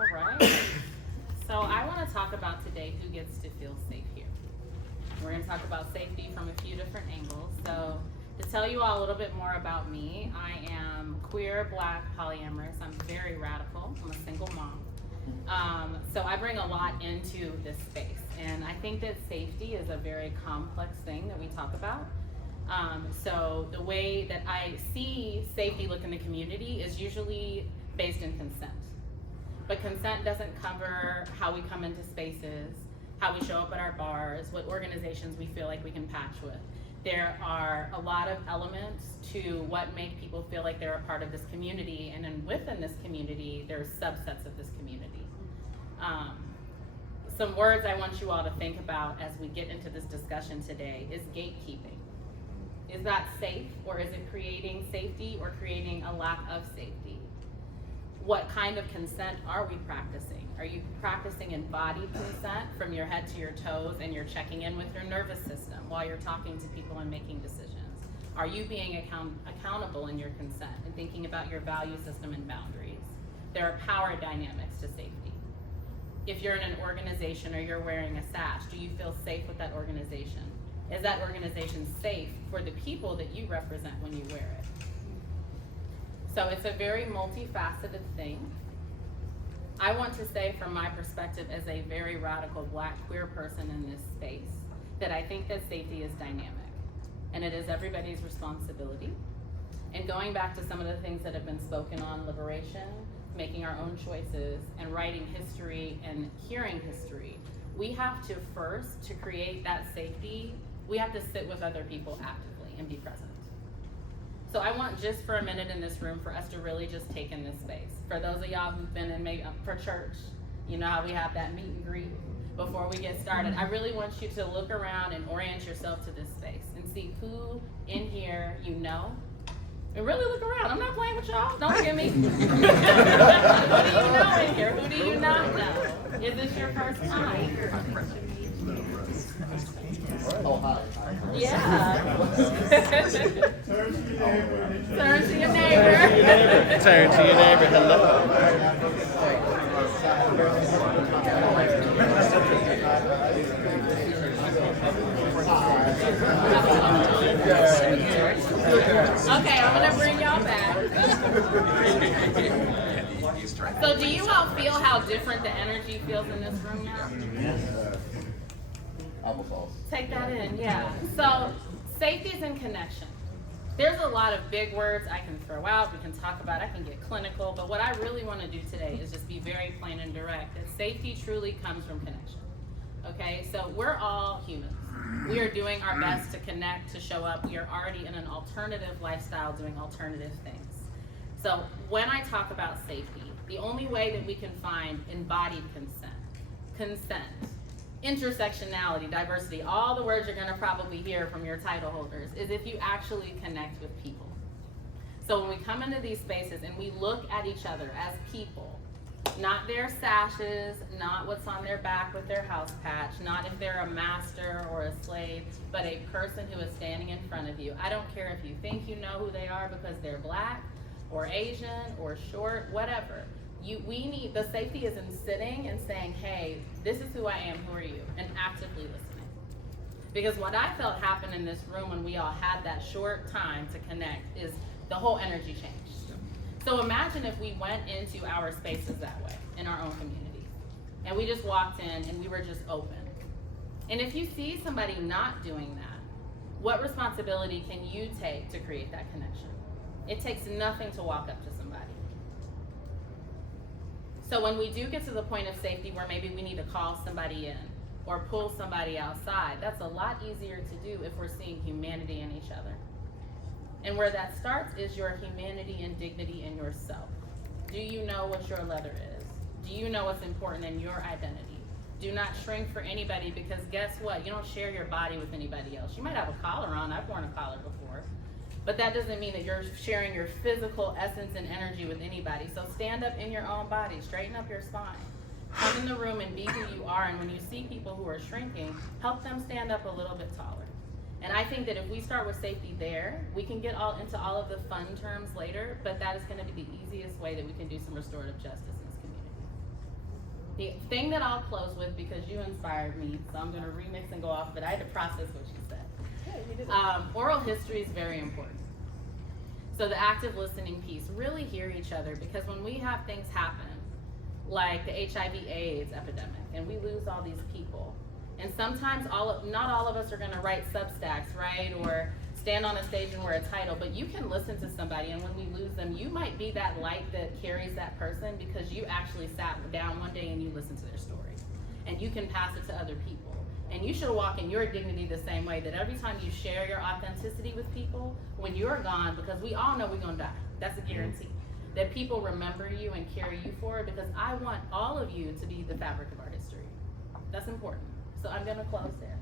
All right. So I want to talk about today who gets to feel safe here. We're going to talk about safety from a few different angles. So to tell you all a little bit more about me, I am queer, Black, polyamorous. I'm very radical. I'm a single mom. So I bring a lot into this space. And I think that safety is a very complex thing that we talk about. So the way that I see safety look in the community is usually based in consent. But consent doesn't cover how we come into spaces, how we show up at our bars, what organizations we feel like we can patch with. There are a lot of elements to what make people feel like they're a part of this community, and then within this community, there's subsets of this community. Some words I want you all to think about as we get into this discussion today is gatekeeping. Is that safe, or is it creating safety or creating a lack of safety? What kind of consent are we practicing? Are you practicing embodied consent from your head to your toes, and you're checking in with your nervous system while you're talking to people and making decisions? Are you being accountable in your consent and thinking about your value system and boundaries? There are power dynamics to safety. If you're in an organization or you're wearing a sash, do you feel safe with that organization? Is that organization safe for the people that you represent when you wear it? So it's a very multifaceted thing. I want to say from my perspective as a very radical Black queer person in this space, that I think that safety is dynamic, and it is everybody's responsibility. And going back to some of the things that have been spoken on, liberation, making our own choices, and writing history and hearing history, we have to first, to create that safety, we have to sit with other people actively and be present. So I want just for a minute in this room for us to really just take in this space. For those of y'all who've been in maybe for church, you know how we have that meet and greet before we get started. I really want you to look around and orient yourself to this space and see who in here you know. And really look around. I'm not playing with y'all. Don't look at me. Who do you know in here? Who do you not know? Is this your first time? Oh, hi. Yeah. Turn to your neighbor. Turn to your neighbor. Turn to your neighbor. Hello. Okay, I'm gonna bring y'all back. So do you all feel how different the energy feels in this room now? Applesauce. Take that in, yeah. So safety is in connection. There's a lot of big words I can throw out, we can talk about, I can get clinical, but what I really want to do today is just be very plain and direct, that safety truly comes from connection. Okay, so we're all humans. We are doing our best to connect, to show up. We are already in an alternative lifestyle doing alternative things. So when I talk about safety, the only way that we can find embodied consent, intersectionality, diversity, all the words you're gonna probably hear from your title holders, is if you actually connect with people. So when we come into these spaces and we look at each other as people, not their sashes, not what's on their back with their house patch, not if they're a master or a slave, but a person who is standing in front of you. I don't care if you think you know who they are because they're Black or Asian or short, whatever. We need, the safety is in sitting and saying, hey, this is who I am, who are you? And actively listening. Because what I felt happened in this room when we all had that short time to connect is the whole energy changed. So imagine if we went into our spaces that way in our own community, and we just walked in and we were just open. And if you see somebody not doing that, what responsibility can you take to create that connection? It takes nothing to walk up to somebody. So when we do get to the point of safety where maybe we need to call somebody in or pull somebody outside, that's a lot easier to do if we're seeing humanity in each other. And where that starts is your humanity and dignity in yourself. Do you know what your leather is? Do you know what's important in your identity? Do not shrink for anybody, because guess what? You don't share your body with anybody else. You might have a collar on. I've worn a collar before. But that doesn't mean that you're sharing your physical essence and energy with anybody. So stand up in your own body. Straighten up your spine. Come in the room and be who you are. And when you see people who are shrinking, help them stand up a little bit taller. And I think that if we start with safety there, we can get into all of the fun terms later, but that is going to be the easiest way that we can do some restorative justice in this community. The thing that I'll close with, because you inspired me, so I'm going to remix and go off of it. I had to process what you said. Oral history is very important. So the active listening piece, really hear each other, because when we have things happen, like the HIV/AIDS epidemic, and we lose all these people, and sometimes not all of us are going to write Substacks, right, or stand on a stage and wear a title, but you can listen to somebody, and when we lose them, you might be that light that carries that person because you actually sat down one day and you listened to their story, and you can pass it to other people. And you should walk in your dignity the same way, that every time you share your authenticity with people, when you're gone, because we all know we're gonna die, that's a guarantee, that people remember you and carry you forward, because I want all of you to be the fabric of our history. That's important. So I'm gonna close there.